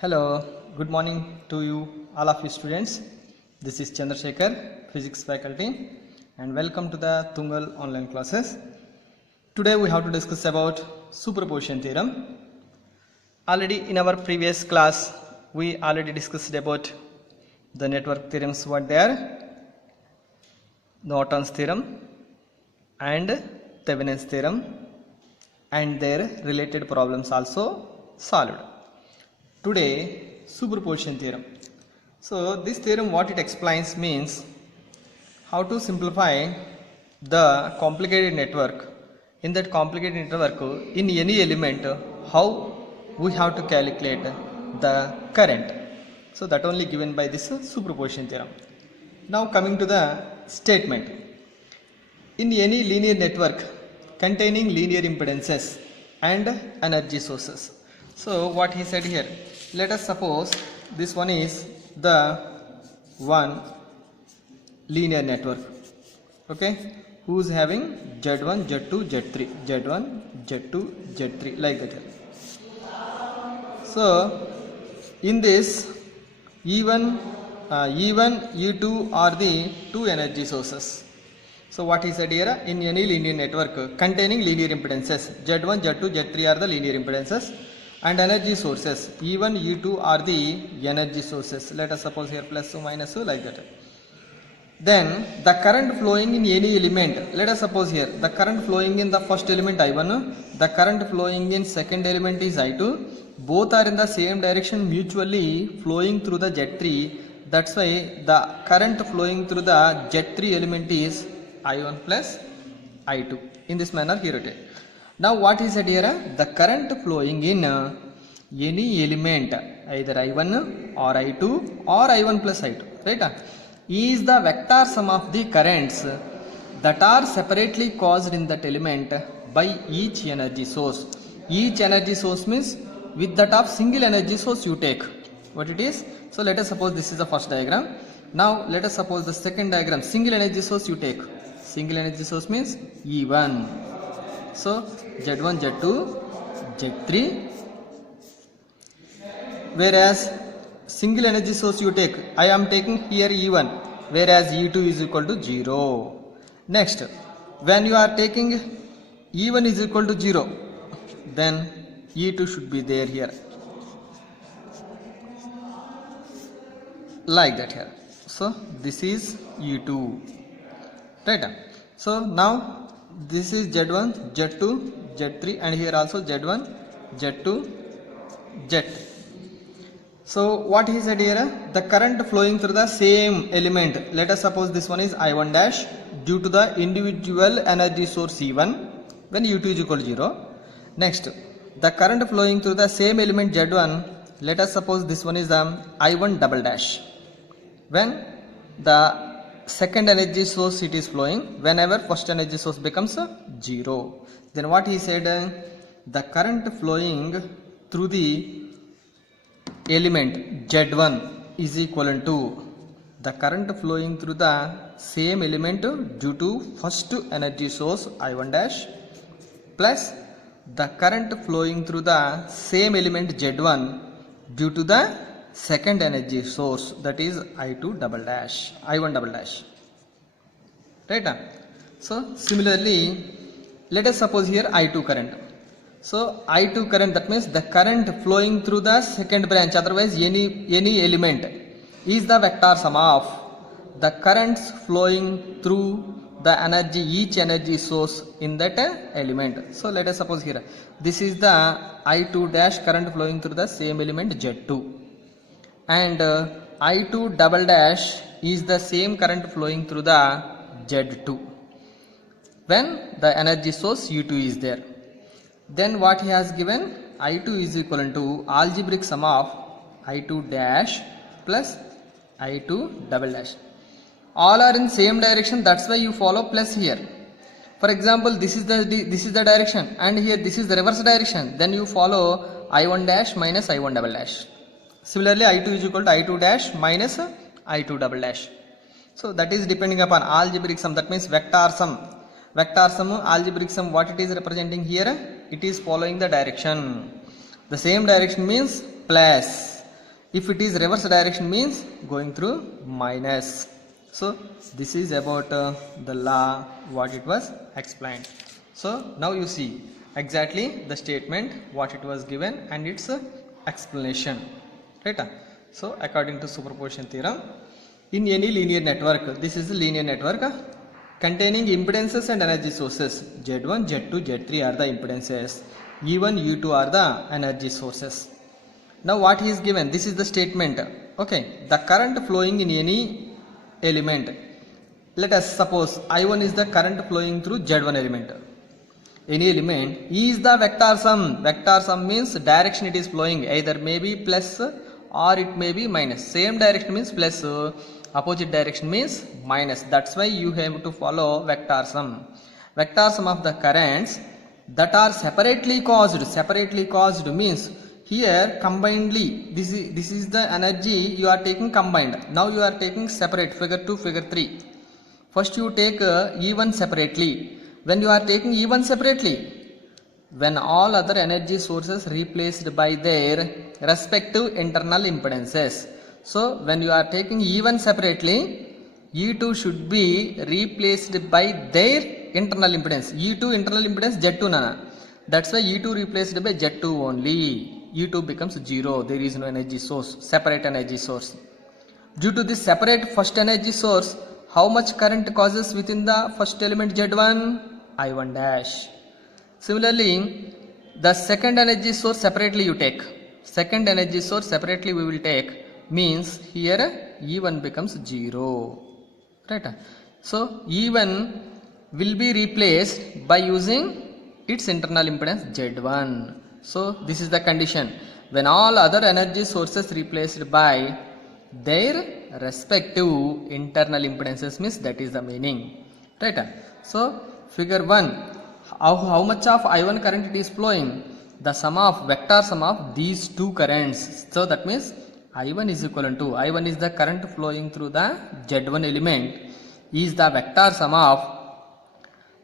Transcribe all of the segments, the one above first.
Hello, good morning to you, all of you students. This is Chandrasekhar, physics faculty, and welcome to the Tungal online classes. Today we have to discuss about superposition theorem. Already in our previous class, we already discussed about the network theorems, what they are, Norton's theorem and Thevenin's theorem, and their related problems also solved. Today, superposition theorem. So this theorem, what it explains means how to simplify the complicated network. In that complicated network, in any element, how we have to calculate the current. So that only given by this superposition theorem. Now coming to the statement. In any linear network containing linear impedances and energy sources. So what he said here, let us suppose this one is the one linear network, okay, who's having Z1, Z2, Z3, Z1, Z2, Z3 like that. So in this E1, E2 are the two energy sources. So what he said here, in any linear network containing linear impedances, Z1, Z2, Z3 are the linear impedances and energy sources, E1, E2 are the energy sources. Let us suppose here plus or minus like that. Then the current flowing in any element, let us suppose here the current flowing in the first element I1, the current flowing in second element is I2, both are in the same direction mutually flowing through the Z3. That's why the current flowing through the Z3 element is I1 plus I2. In this manner he wrote it. Now what he said here, the current flowing in any element, either I1 or I2 or I1 plus I2, right, is the vector sum of the currents that are separately caused in that element by each energy source. Each energy source means with that of single energy source you take. What it is? So let us suppose this is the first diagram. Now let us suppose the second diagram, single energy source you take. Single energy source means E1. So Z1, Z2, Z3, whereas single energy source you take, I am taking here E1, whereas E2 is equal to 0. Next, when you are taking E1 is equal to 0, then E2 should be there here, like that here. So this is E2, right? So now this is Z1, Z2, Z3, and here also Z1, Z2, Z3. So what he said here, the current flowing through the same element, let us suppose this one is I1 dash due to the individual energy source E1 when U2 is equal to 0. Next, the current flowing through the same element Z1, let us suppose this one is the I1 double dash when the second energy source it is flowing whenever first energy source becomes 0. Then what he said, the current flowing through the element Z1 is equivalent to the current flowing through the same element due to first energy source I1 dash plus the current flowing through the same element Z1 due to the second energy source, that is I1 double dash, right? So similarly, let us suppose here I2 current. So I2 current, that means the current flowing through the second branch, otherwise any element, is the vector sum of the currents flowing through the energy, each energy source in that element. So let us suppose here this is the I2 dash current flowing through the same element Z2, and I2 double dash is the same current flowing through the Z2 when the energy source U2 is there. Then what he has given, I2 is equivalent to algebraic sum of I2 dash plus I2 double dash. All are in same direction, that's why you follow plus here. For example, this is the direction, and here this is the reverse direction, then you follow I1 dash minus I1 double dash. Similarly, I2 is equal to I2 dash minus I2 double dash. So that is depending upon algebraic sum, that means vector sum. Vector sum, algebraic sum, what it is representing here, it is following the direction. The same direction means plus. If it is reverse direction means going through minus. So this is about the law what it was explained. So now you see exactly the statement what it was given and its explanation, right? So according to superposition theorem, in any linear network, this is a linear network containing impedances and energy sources. Z1, Z2, Z3 are the impedances, E1, E2 are the energy sources. Now what he is given, this is the statement. Okay, the current flowing in any element, let us suppose I1 is the current flowing through Z1 element. Any element is the vector sum. Vector sum means direction it is flowing, either may be plus or it may be minus. Same direction means plus, opposite direction means minus. That's why you have to follow vector sum. Vector sum of the currents that are separately caused. Separately caused means here combinedly, this is the energy you are taking combined. Now you are taking separate, figure 2, figure 3. First you take E1 separately. When you are taking E1 separately, when all other energy sources replaced by their respective internal impedances. So when you are taking E1 separately, E2 should be replaced by their internal impedance. E2 internal impedance Z2 nana. That's why E2 replaced by Z2 only. E2 becomes 0. There is no energy source, separate energy source. Due to this separate first energy source, how much current causes within the first element Z1? I1 dash. Similarly, the second energy source separately you take. Second energy source separately we will take, means here E1 becomes 0. Right? So E1 will be replaced by using its internal impedance Z1. So this is the condition. When all other energy sources replaced by their respective internal impedances, means that is the meaning. Right? So figure 1, how much of I1 current it is flowing? The sum of vector sum of these two currents. So that means I1 is equivalent to, I1 is the current flowing through the Z1 element, is the vector sum of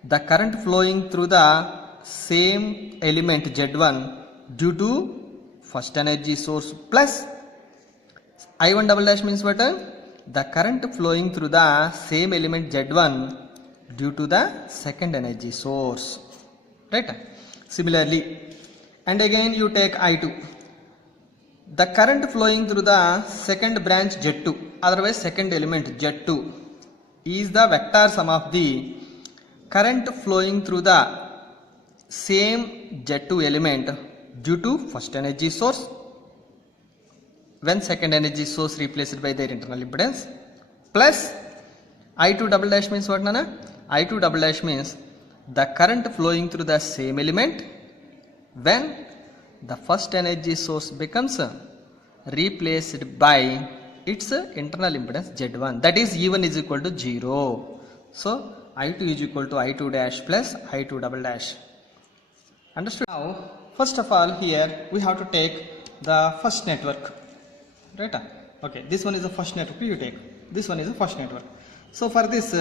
the current flowing through the same element Z1 due to first energy source plus I1 double dash means what? The current flowing through the same element Z1 due to the second energy source. Right? Similarly, and again you take I2. The current flowing through the second branch Z2, otherwise second element Z2, is the vector sum of the current flowing through the same Z2 element due to first energy source when second energy source replaced by their internal impedance, plus I2 double dash means what, Nana? I2 double dash means the current flowing through the same element when the first energy source becomes replaced by its internal impedance Z1. That is E1 is equal to 0. So I2 is equal to I2 dash plus I2 double dash. Understood? Now first of all here we have to take the first network. Right? Okay, this one is the first network you take. This one is the first network. So for this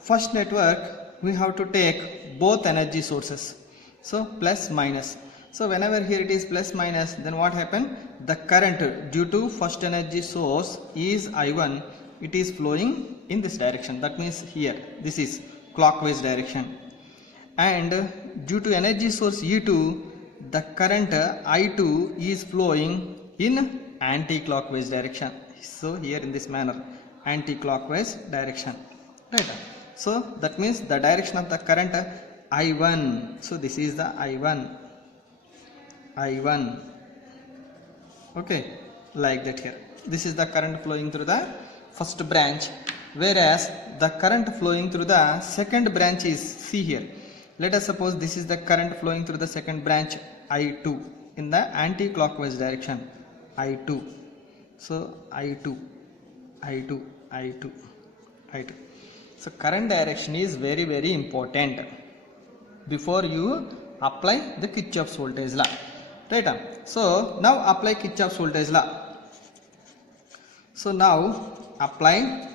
first network we have to take both energy sources. So plus minus. So whenever here it is plus minus, then what happened? The current due to first energy source is I1. It is flowing in this direction. That means here this is clockwise direction. And due to energy source E2, the current I2 is flowing in anti-clockwise direction. So here in this manner, anti-clockwise direction. Right? So that means the direction of the current I1. So this is the I1. Okay, like that here. This is the current flowing through the first branch, whereas the current flowing through the second branch is, see here. Let us suppose this is the current flowing through the second branch I2 in the anti-clockwise direction. I2. So I2. So current direction is very, very important before you apply the Kirchhoff's voltage law. Right? So now apply Kirchhoff's voltage law. So now apply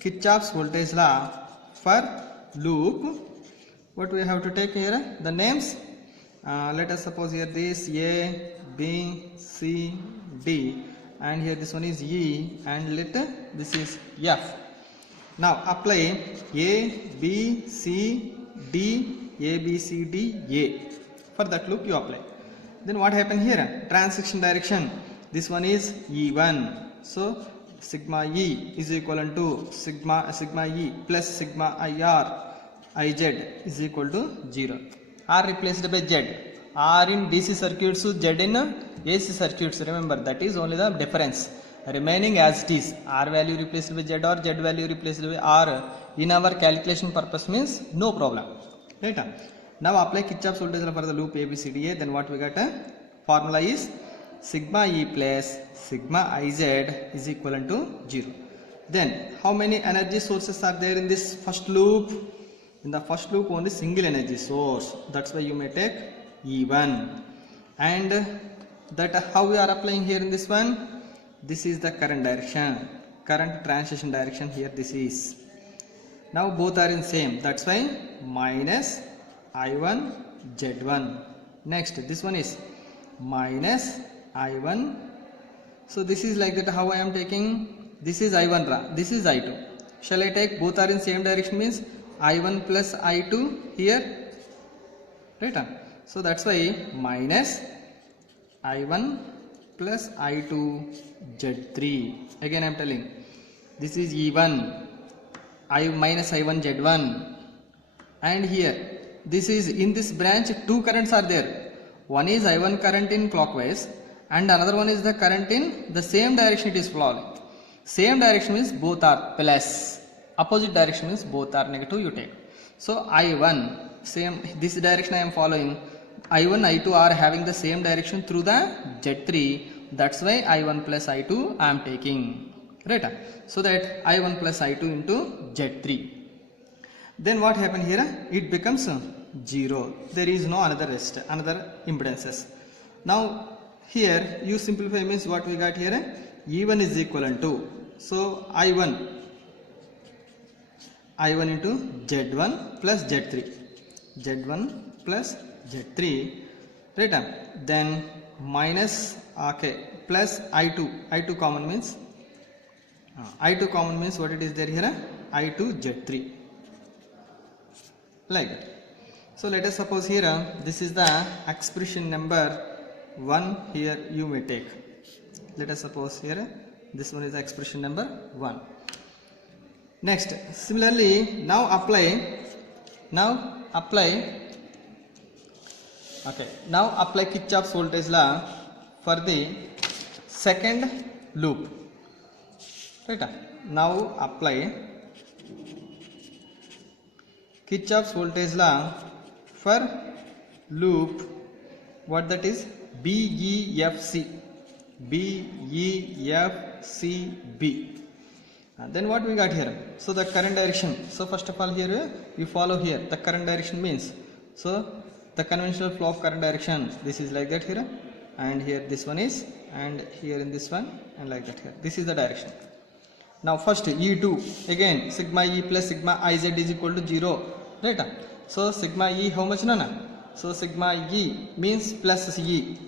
Kirchhoff's voltage law for loop. What we have to take here? The names. Let us suppose here this A, B, C, D, and here this one is E, and let this is F. Now apply A, B, C, D, A, B, C, D, A. For that loop you apply. Then what happened here? Transition direction. This one is E1. So sigma E is equivalent to sigma E plus sigma IR IZ is equal to 0. R replaced by Z. R in DC circuits, Z in AC circuits. Remember, that is only the difference. Remaining as it is. R value replaced by Z or Z value replaced by R in our calculation purpose means no problem. Right? Now apply Kirchhoff's voltage law for the loop ABCDA. Then what we got? Formula is sigma E plus sigma IZ is equivalent to 0. Then how many energy sources are there in this first loop? In the first loop only single energy source. That's why you may take E1. And that how we are applying here in this one? This is the current direction. Current transition direction here this is. Now both are in same. That's why minus I1 Z1. Next this one is minus I1. So this is like that how I am taking. This is I1 ra. This is I2. Shall I take both are in same direction means I1 plus I2 here. Right? So that's why minus I1 plus I2 Z3. Again I am telling. This is E1. I minus I1 Z1. And here this is in this branch two currents are there. One is I1 current in clockwise and another one is the current in the same direction it is flowing. Same direction means both are plus. Opposite direction means both are negative you take. So I1 same this direction I am following. I1 I2 are having the same direction through the Z3. That's why I1 plus I2 I am taking. Right? So that I1 plus I2 into Z3. Then what happened here? It becomes 0. There is no another impedances. Now here you simplify means what we got here? E1 is equivalent to. So I1 into Z1 plus Z3. Z1 plus Z3. Right? Then minus plus I2. I2 common means what it is there here? I2 Z3. Like that. So let us suppose here this is the expression number 1 here you may take. Let us suppose here this one is the expression number 1. Next, similarly now apply Kirchhoff's voltage law for the second loop. Right? Now apply Kirchhoff's voltage law for loop what that is BEFC. Then what we got here? So the current direction. So first of all here you follow here the current direction means. So the conventional flow of current direction this is like that here and here this one is and here in this one and like that here. This is the direction. Now first E2 again sigma E plus sigma IZ is equal to 0. Right? So sigma E how much no? So sigma E means plus E.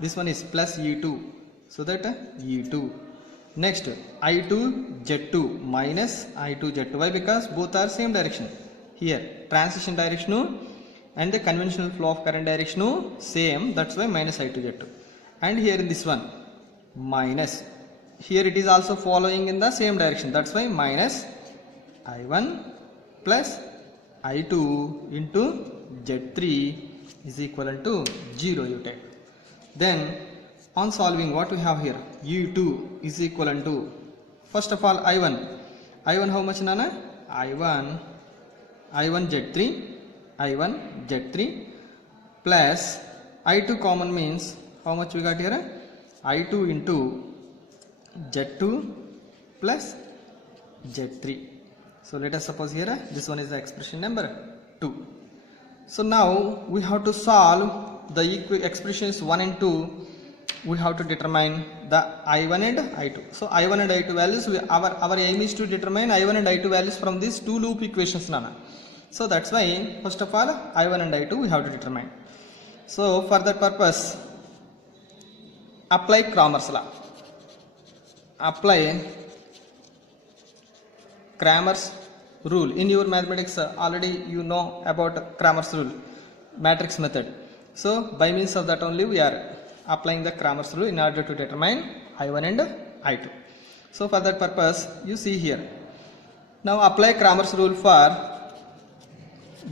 This one is plus E2. So that E2. Next I2 Z2 minus I2 Z2. Why? Because both are same direction. Here transition direction and the conventional flow of current direction same. That's why minus I2 Z2. And here in this one minus. Here it is also following in the same direction. That's why minus I1 plus I2 into Z3 is equivalent to 0 you take. Then on solving what we have here? U2 is equivalent to first of all I1. I1 how much nana? I1 Z3 plus I2 common means how much we got here? I2 into Z2 plus Z3. So let us suppose here this one is the expression number 2. So now we have to solve the expressions 1 and 2. We have to determine the I1 and I2. So I1 and I2 values, our aim is to determine I1 and I2 values from these two loop equations. Nana. So that's why first of all I1 and I2 we have to determine. So for that purpose apply Cramer's law. apply Cramer's rule. In your mathematics, already you know about Cramer's rule, matrix method. So by means of that only we are applying the Cramer's rule in order to determine I1 and I2. So for that purpose, you see here. Now apply Cramer's rule for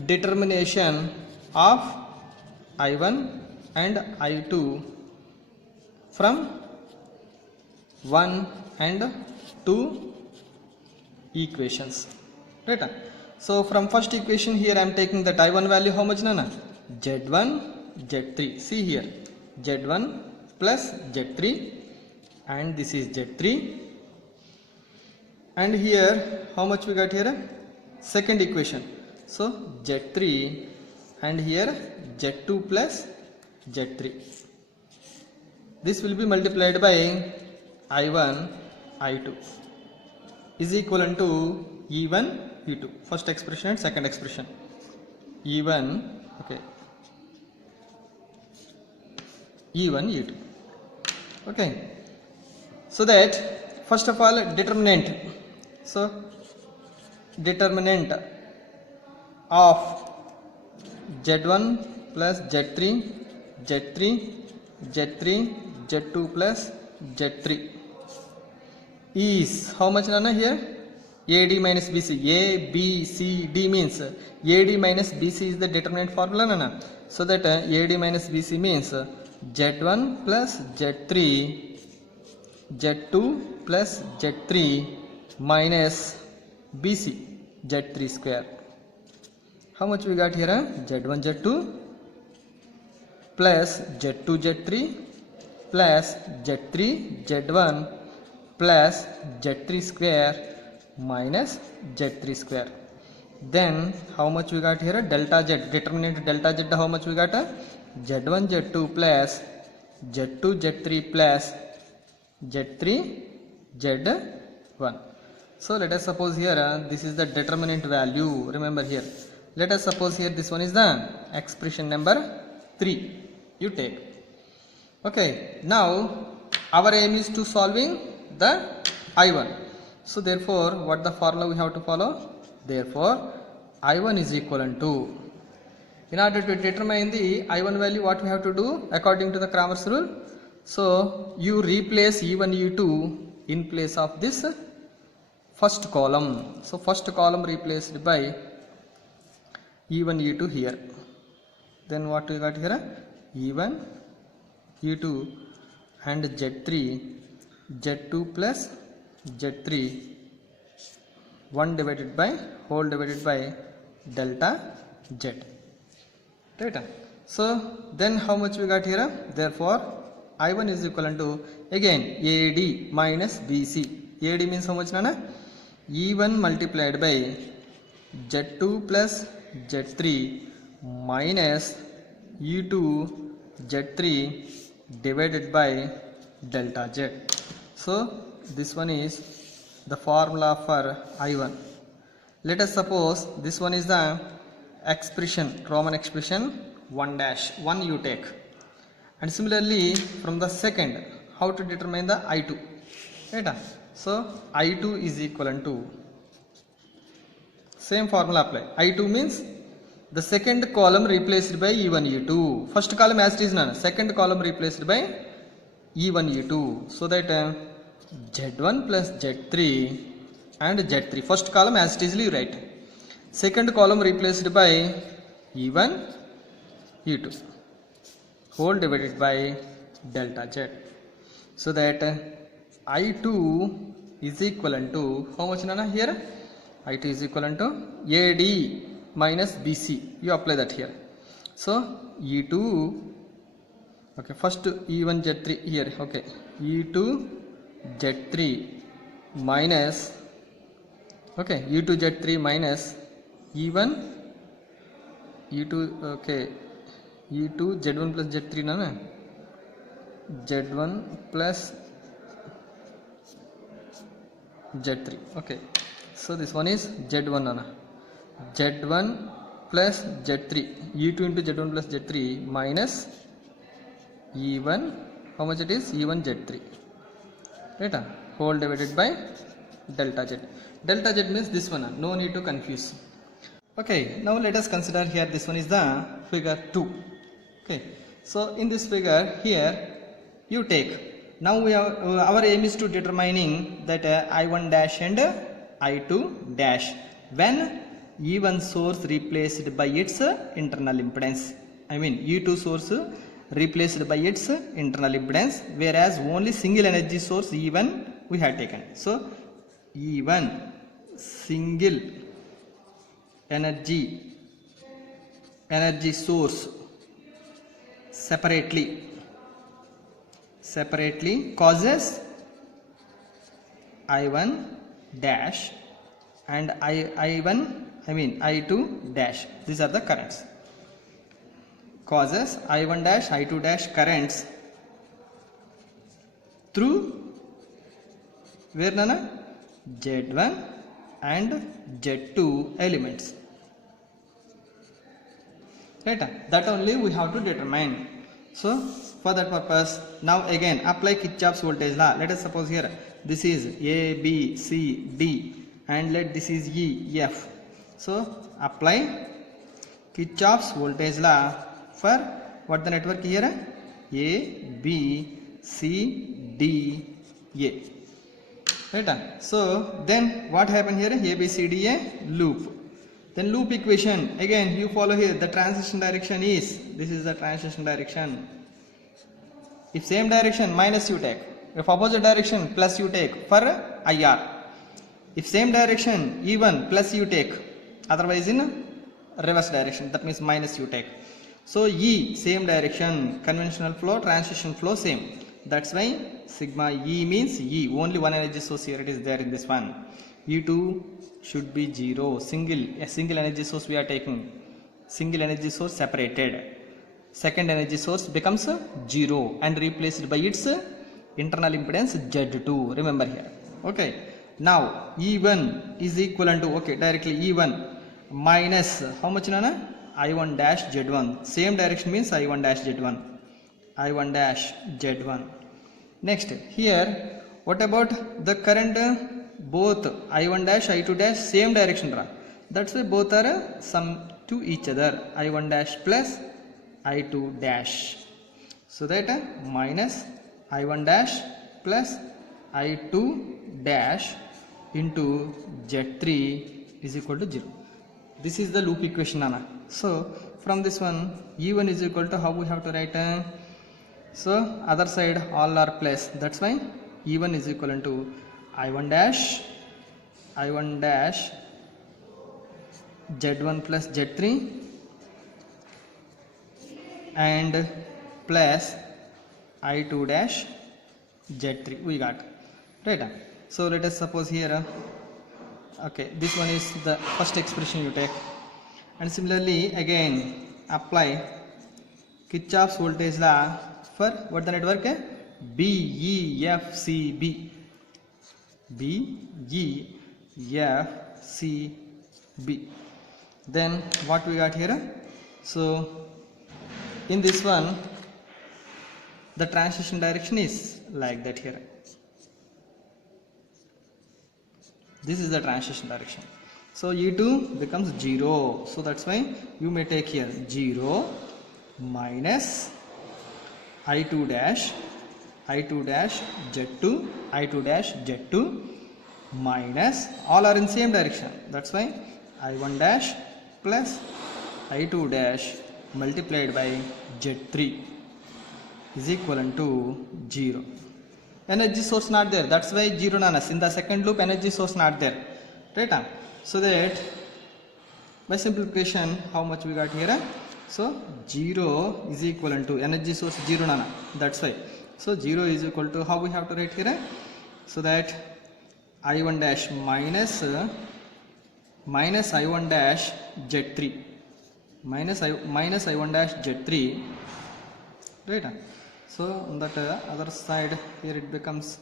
determination of I1 and I2 from 1 and 2 equations. Right? So from first equation here I am taking that I1 value how much nana? Z1 Z3. See here, Z1 plus Z3 and this is Z3, and here how much we got here? Second equation. So Z3 and here Z2 plus Z3. This will be multiplied by I1 I2 is equivalent to E1 E2. First expression and second expression. E1 okay. E1 E2. Okay. So that first of all determinant. So determinant of Z1 plus Z3 Z3 Z3 Z2 plus Z3 is how much nana here? AD minus BC. A, B, C, D means AD minus BC is the determinant formula nana. So that AD minus BC means Z1 plus Z3 Z2 plus Z3 minus BC Z3 square. How much we got here? Z1 Z2 plus Z2 Z3 plus Z3 Z1 plus Z3 square minus Z3 square. Then how much we got here? Delta Z, determinant delta Z, how much we got? Z1 Z2 plus Z2 Z3 plus Z3 Z1. So let us suppose here this is the determinant value. Remember here, let us suppose here this one is the expression number 3 you take. Okay, now our aim is to solving the I1. So therefore what the formula we have to follow? Therefore I1 is equivalent to, in order to determine the I1 value, what we have to do according to the Cramer's rule? So you replace E1 E2 in place of this first column. So first column replaced by E1 E2 here. Then what we got here? E1 E2 and Z3 Z2 plus Z3 1 divided by whole divided by delta Z. Right? So then how much we got here? Therefore I1 is equivalent to again AD minus BC. AD means how much nana? E1 multiplied by Z2 plus Z3 minus E2 Z3 divided by delta Z. So this one is the formula for I1. Let us suppose this one is the expression, Roman expression 1 dash 1 you take, and similarly from the second how to determine the I2. Right? So I2 is equivalent to, same formula apply. I2 means the second column replaced by E1 E2. First column as it is none, second column replaced by E1 E2. So that Z1 plus Z3 and Z3. First column as it is you write. Second column replaced by E1 E2 whole divided by delta Z. So that I2 is equivalent to how much nana here? I2 is equivalent to AD minus BC. You apply that here. So E2 okay, first E1 Z3 here. Okay, E2 Z3 minus okay E2 Z3 minus E1 E2 okay E2 Z1 plus Z3 nana Z1 plus Z3. Okay, so this one is Z1 nana Z1 plus Z3 E2 into Z1 plus Z3 minus E1, how much it is? E1 Z3. Right? whole divided by delta z. Delta z means this one, no need to confuse. Okay, now let us consider here, this one is the figure 2. Okay, so in this figure here you take, now we have our aim is to determining that I1 dash and I2 dash when E1 source replaced by its internal impedance, I mean E2 source replaced by its internal impedance, whereas only single energy source E1 we have taken. So E1 single energy source separately causes I1 dash and I2 dash. These are the currents. Causes I1 dash, I2 dash currents through where nana Z1 and Z2 elements. Right? That only we have to determine. So for that purpose, now again apply Kirchhoff's voltage law. Let us suppose here this is A, B, C, D and let this is E, F. So apply Kirchhoff's voltage law for what the network here? A, B, C, D, A. Right? So then what happened here? A, B, C, D, A loop. Then loop equation, again you follow here, the transition direction is, this is the transition direction. If same direction, minus you take. If opposite direction, plus you take for IR. If same direction, E1 plus you take. Otherwise in reverse direction, that means minus you take. So E, same direction, conventional flow, transition flow same. That's why sigma E means E, only one energy source here it is there in this one. E2 should be 0, a single energy source we are taking, single energy source separated. Second energy source becomes 0 and replaced by its internal impedance Z2, remember here. Okay, now E1 is equivalent to, okay, directly E1 minus how much nana? I1 dash Z1, same direction means I1 dash Z1, I1 dash Z1. Next here, what about the current? Both I1 dash, I2 dash same direction, that's why both are sum to each other, I1 dash plus I2 dash. So that minus I1 dash plus I2 dash into Z3 is equal to 0. This is the loop equation, Nana. So from this one, E1 is equal to, how we have to write? So other side all are plus, that's why E1 is equivalent to I1 dash Z1 plus Z3 and plus I2 dash Z3 we got, right? So let us suppose here, okay, this one is the first expression you take, and similarly again apply Kirchhoff's voltage law for what the network? B, E, F, C, B. B, E, F, C, B. Then what we got here? So in this one, the transition direction is like that here. This is the transition direction. So E2 becomes 0. So that's why you may take here 0 minus I2 dash Z2, I2 dash Z2 minus, all are in same direction, that's why I1 dash plus I2 dash multiplied by Z3 is equivalent to 0. Energy source not there, that's why 0 nanas. In the second loop energy source not there, right? So that by simplification, how much we got here? So 0 is equivalent to energy source 0 nana, that's why. So 0 is equal to, how we have to write here? So that I1 dash minus I1 dash Z3 minus I1 dash Z3, right? So on that other side here it becomes,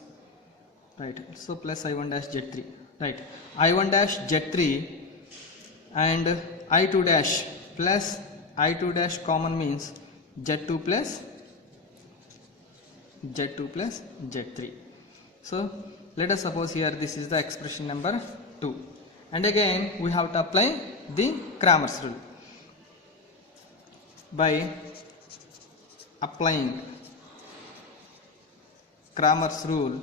right? So plus I1 dash Z3, right? I1 dash Z3 and I2 dash plus I2 dash common means Z2 plus Z3. So let us suppose here this is the expression number 2, and again we have to apply the Cramer's rule. By applying Cramer's rule,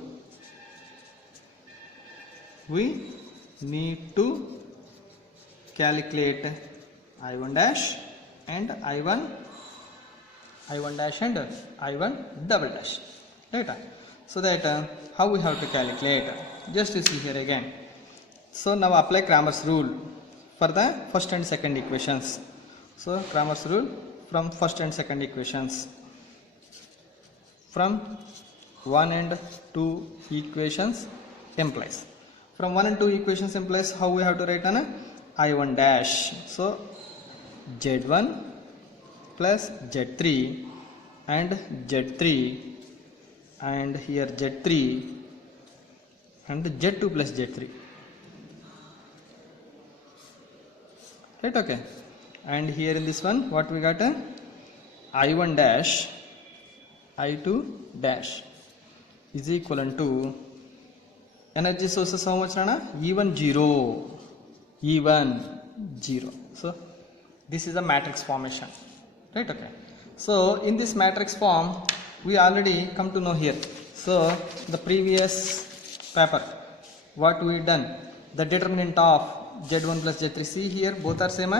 we need to calculate I1 dash and I1 dash and I1 double dash, right? So that how we have to calculate, just to see here again. So now apply Cramer's rule for the first and second equations. So Cramer's rule from first and second equations, from 1 and 2 equations implies, from 1 and 2 equations implies how we have to write on I1 dash. So Z1 plus Z3 and Z3, and here Z3 and Z2 plus Z3, right? Okay, and here in this one what we got, I1 dash I2 dash is equivalent to energy sources how much, Rana? E1 0, E1 0. So this is a matrix formation, right? Okay, so in this matrix form we already come to know here. So the previous paper what we done, the determinant of Z1 plus Z3, see here both are same,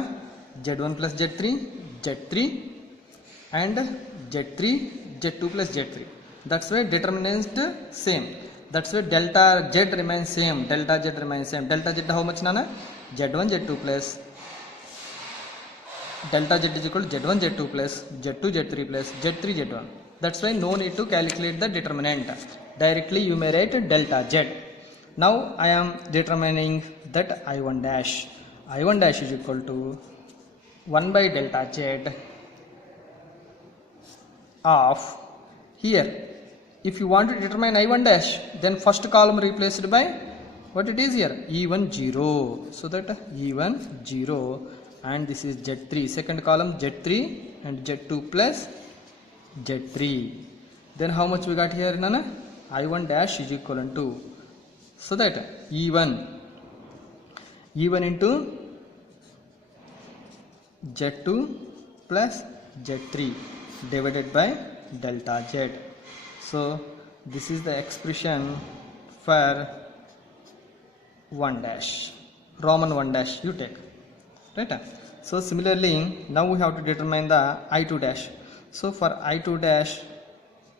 Z1 plus Z3, Z3 and Z3, Z2 plus Z3. That's why determinant same, that's why delta Z remains same, delta Z remains same. Delta Z how much, Nana? Z1 Z2 plus delta Z is equal to Z1 Z2 plus Z2 Z3 plus Z3 Z1. That's why no need to calculate the determinant, directly you may write delta Z. Now I am determining that I1 dash. I1 dash is equal to 1 by delta Z of, here if you want to determine I1 dash, then first column replaced by what it is here, E1 0. So that E1 0, and this is Z3, second column Z3 and Z2 plus Z3. Then how much we got here, Nana? I1 dash is equivalent to, so that E1 into Z2 plus Z3 divided by delta Z. So this is the expression for 1 dash, Roman 1 dash you take, right? So similarly now we have to determine the I2 dash. So for I2 dash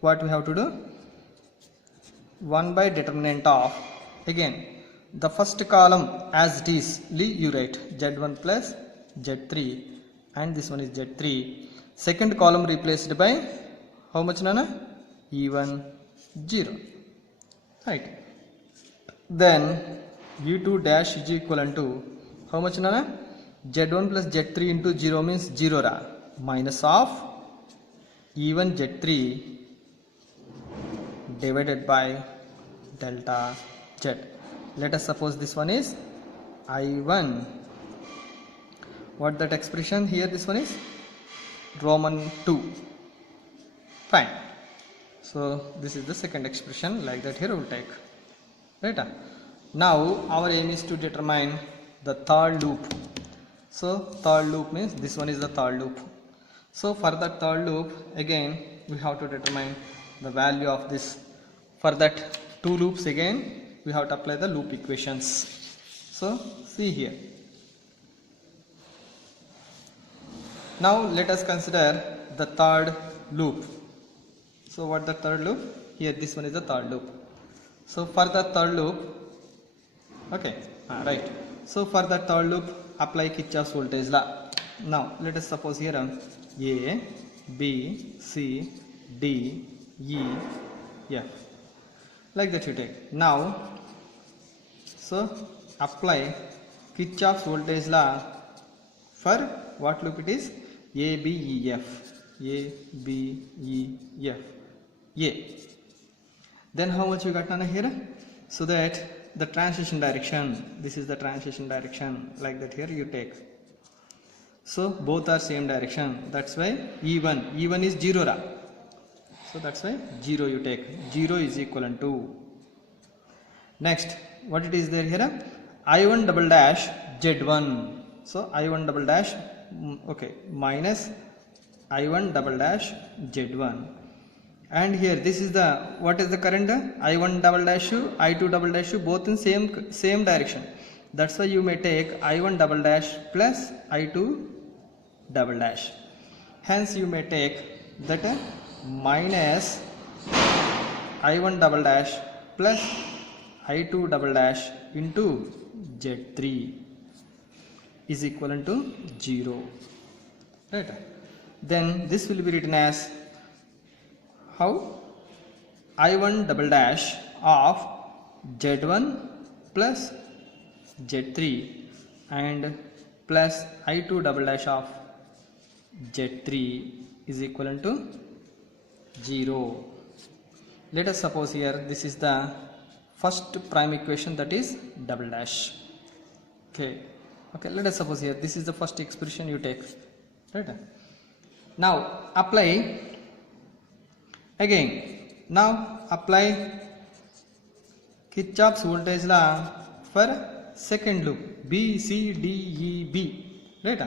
what we have to do, 1 by determinant of, again the first column as it is you write Z1 plus Z3, and this one is Z3. Second column replaced by how much, Nana? E1 0, right? Then U2 dash is equivalent to how much, Nana? Z1 plus Z3 into 0 means 0 ra, minus of E1 Z3 divided by delta Z. Let us suppose this one is I1. What that expression here, this one is Roman 2, fine. So this is the second expression, like that here we will take, right? Now our aim is to determine the third loop. So third loop means this one is the third loop. So for the third loop again we have to determine the value of this. For that 2 loops again we have to apply the loop equations. So see here. Now let us consider the third loop. So what the third loop? Here this one is the third loop. So for the third loop, okay, right. So for the third loop apply Kirchhoff's voltage law. Now let us suppose here A, B, C, D, E, F, like that you take. Now so apply Kirchhoff's voltage law for what loop it is? A, B, E, F, A, B, E, F, A. Then how much you got, Nana, here? So that the transition direction, this is the transition direction, like that here you take. So both are same direction, that's why E1 is 0 ra. So that's why 0 you take. 0 is equivalent to Next, what it is there here? I1 double dash Z1. So I1 double dash, okay, minus I1 double dash Z1. And here this is the, what is the current? I1 double dash U, I2 double dash U, both in same direction. That's why you may take I1 double dash plus I2 double dash. Hence you may take that minus I1 double dash plus I2 double dash into Z3 is equivalent to 0. Right? Then this will be written as how? I1 double dash of Z1 plus Z3 and plus I2 double dash of Z3 is equivalent to 0. Let us suppose here this is the first prime equation, that is double dash. Okay, let us suppose here this is the first expression you take. Right? Now apply again. Now apply Kirchhoff's voltage law for second loop B, C, D, E, B. Right?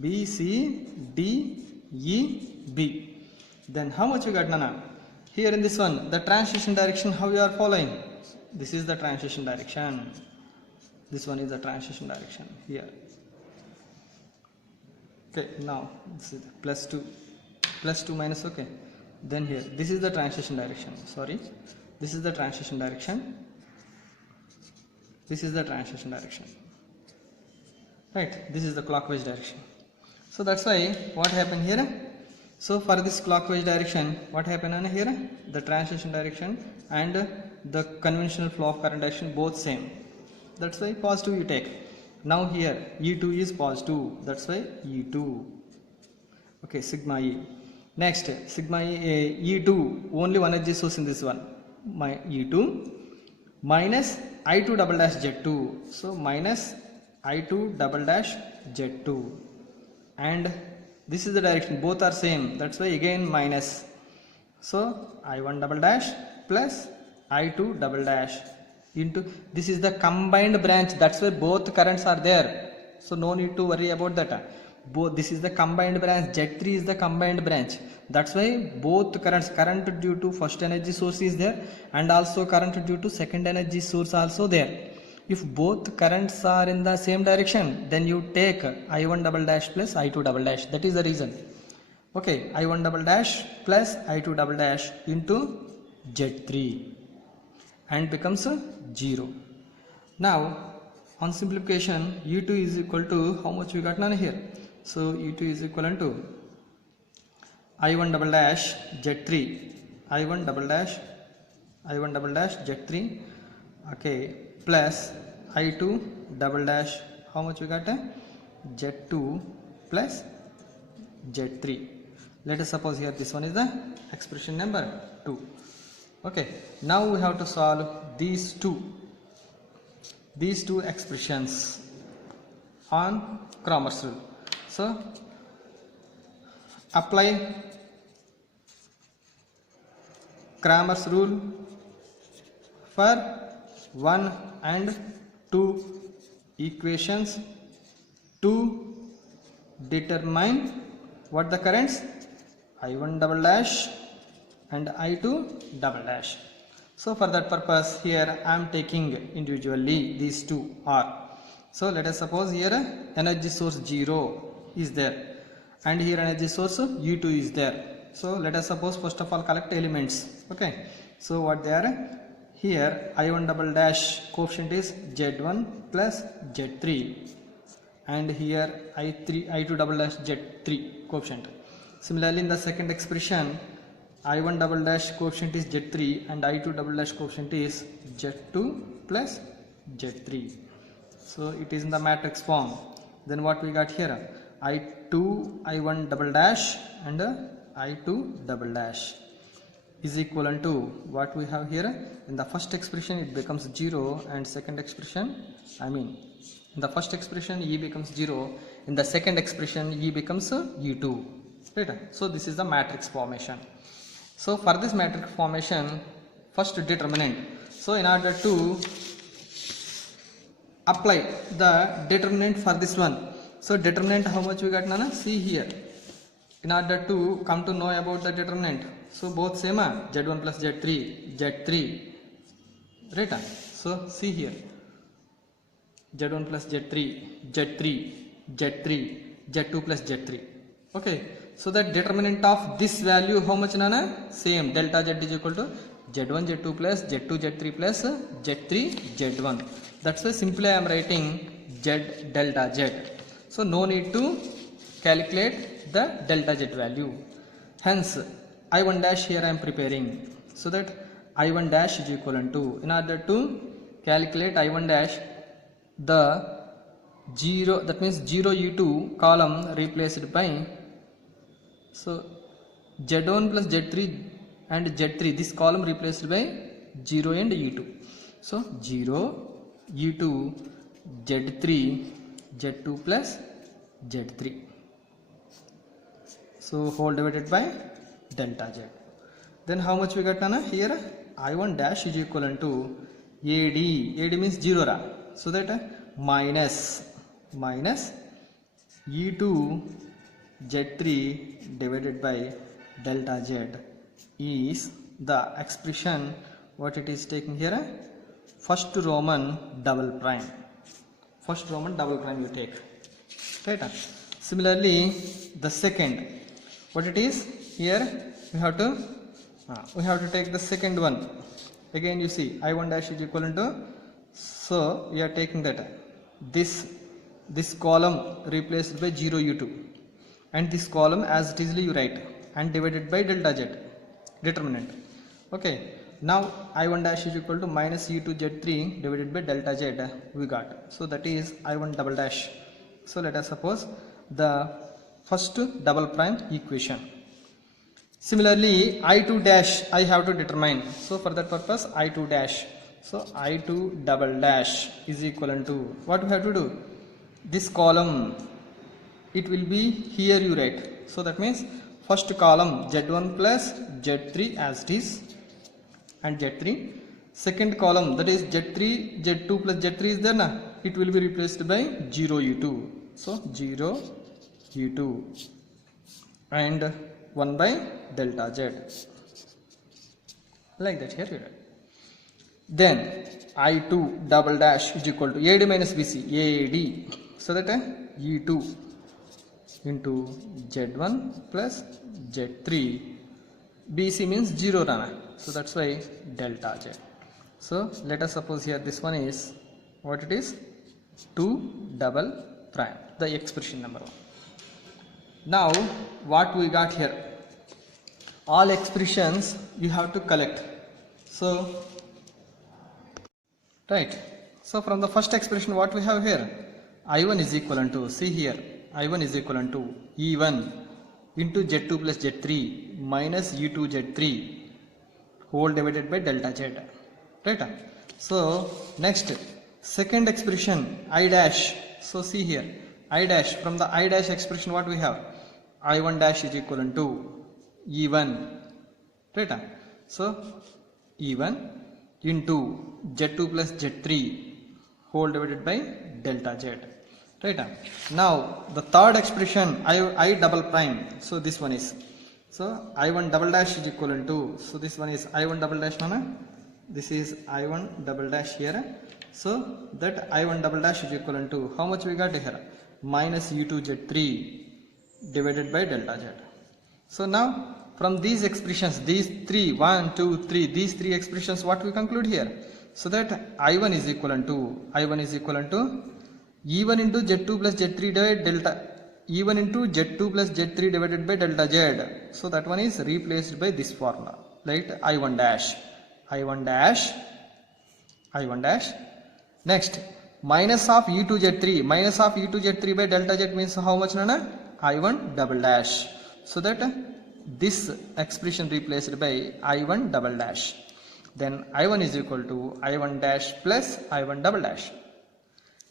B, C, D, E, B. Then how much you got, Nana? Here in this one, the transition direction, how you are following? This is the transition direction. This one is the transition direction here. Okay, now this is plus 2 minus, okay. Then here, this is the transition direction. Sorry, this is the transition direction. This is the transition direction. Right, this is the clockwise direction. So that's why what happened here? So for this clockwise direction, what happened on here? The transition direction and the conventional flow of current direction both same. That's why positive you take. Now here E2 is positive. That's why E2. Okay, sigma E. Next, sigma E, E2, only one energy source in this one. My E2 minus I2 double dash Z2. So minus I2 double dash Z2. And this is the direction, both are same. That's why again minus. So I1 double dash plus I2 double dash into, this is the combined branch. That's why both currents are there. So no need to worry about that. Both, this is the combined branch. Z3 is the combined branch. That's why both currents, current due to first energy source is there and also current due to second energy source also there. If both currents are in the same direction, then you take I1 double dash plus I2 double dash. That is the reason. Okay, I1 double dash plus I2 double dash into Z3 and becomes 0. Now on simplification, U2 is equal to, how much we got now here? So U2 is equivalent to I1 double dash Z3, I1 double dash Z3, okay, plus I2 double dash, how much we got? Z2 plus Z3. Let us suppose here this one is the expression number 2. Okay, now we have to solve these two expressions on Cramer's rule. So apply Cramer's rule for 1 and 2 equations to determine what the currents I1 double dash and I2 double dash. So for that purpose here I am taking individually these two are. So let us suppose here energy source 0 is there and here energy source U2 is there. So let us suppose first of all collect elements. Okay, so what they are? Here I1 double dash coefficient is Z1 plus Z3 and here I2 double dash Z3 coefficient. Similarly in the second expression, I1 double dash coefficient is Z3 and I2 double dash coefficient is Z2 plus Z3. So it is in the matrix form. Then what we got here? I1 double dash and I2 double dash is equivalent to what we have here. In the first expression it becomes 0 and second expression, in the first expression E becomes 0, in the second expression E becomes E2. Right? So this is the matrix formation. So for this matrix formation, first determinant, So in order to apply the determinant for this one, so determinant how much we got, Nana? See here. In order to come to know about the determinant, so both same z1 plus z3, z3, right? So see here, z1 plus z3, z3, z3, z2 plus z3. Okay, so that determinant of this value how much, Nana? Same, delta z is equal to z1 z2 plus z2 z3 plus z3 z1. That's why simply I am writing z delta z. So no need to calculate the delta z value. Hence I1 dash here I am preparing, so that I1 dash is equivalent to, in order to calculate I1 dash, the 0, that means 0 U2 column replaced by, so z1 plus z3 and z3, this column replaced by 0 and U2. So 0 U2 z3 z2 plus z3, so whole divided by delta z. Then how much we got, Nana? Here I1 dash is equivalent to AD, AD means 0 ra, so that minus E2 z3 divided by delta z is the expression what it is taking here, first Roman double prime, you take, right? Similarly the second, what it is here, we have to take the second one. Again you see I1 dash is equivalent to, so we are taking that this column replaced by 0 U2 and this column as it is you write and divided by delta z, determinant. Okay, now I1 dash is equal to minus U2 z3 divided by delta z we got, so that is I1 double dash. So let us suppose the first double prime equation. Similarly I2 dash I have to determine, so for that purpose I2 dash, so I2 double dash is equivalent to, what we have to do, this column it will be here you write, so that means first column z1 plus z3 as it is and z3, second column that is z3 z2 plus z3 is there na, it will be replaced by 0 U2, so 0 U2 and 1 by delta z, like that here you write. Then I2 double dash is equal to AD minus BC, AD, so that E2 into z1 plus z3, BC means 0 rana, so that's why delta z. So let us suppose here this one is what it is, 2 double prime, the expression number 1. Now what we got here, all expressions you have to collect, so right. So from the first expression what we have here, I1 is equivalent to, see here, I1 is equivalent to E1 into Z2 plus Z3 minus U2 Z3 whole divided by delta Z, right? So next second expression I dash, so see here I dash, from the I dash expression what we have, I1 dash is equivalent to E1, right? So E1 into Z2 plus Z3 whole divided by delta Z, right? Now the third expression I double prime, so this one is, so I1 double dash is equivalent to, so this one is I1 double dash, Nana, this is I1 double dash here, so that I1 double dash is equivalent to, how much we got here, minus U2 Z3 divided by delta Z. So now from these expressions, these three, 1, 2, 3, these three expressions what we conclude here, so that I1 is equivalent to E1 into Z2 plus Z3 divided delta, E1 into Z2 plus Z3 divided by delta Z, so that one is replaced by this formula, right? I1 dash, next minus of E2 Z3, by delta Z means how much, Nana? I1 double dash, so that this expression replaced by I1 double dash, then I1 is equal to I1 dash plus I1 double dash.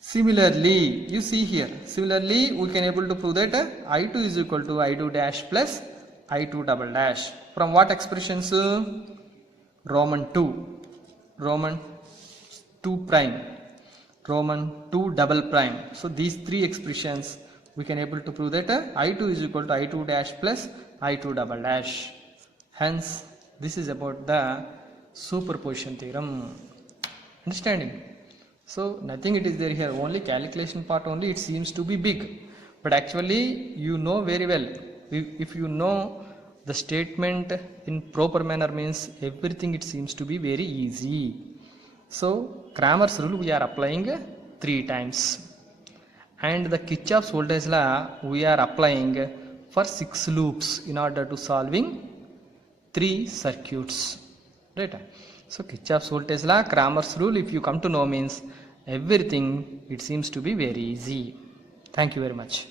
Similarly you see here, similarly we can able to prove that I2 is equal to I2 dash plus I2 double dash from what expressions, Roman 2, Roman 2 prime, Roman 2 double prime. So these three expressions we can able to prove that I2 is equal to I2 dash plus I2 double dash. Hence this is about the superposition theorem. Understanding? So nothing it is there here, only calculation part only it seems to be big, but actually you know very well, if you know the statement in proper manner means everything it seems to be very easy. So Cramer's rule we are applying 3 times, and the Kirchhoff's voltage law we are applying for 6 loops in order to solving 3 circuits, right? So Kirchhoff's voltage law, Cramer's rule, if you come to know means everything it seems to be very easy. Thank you very much.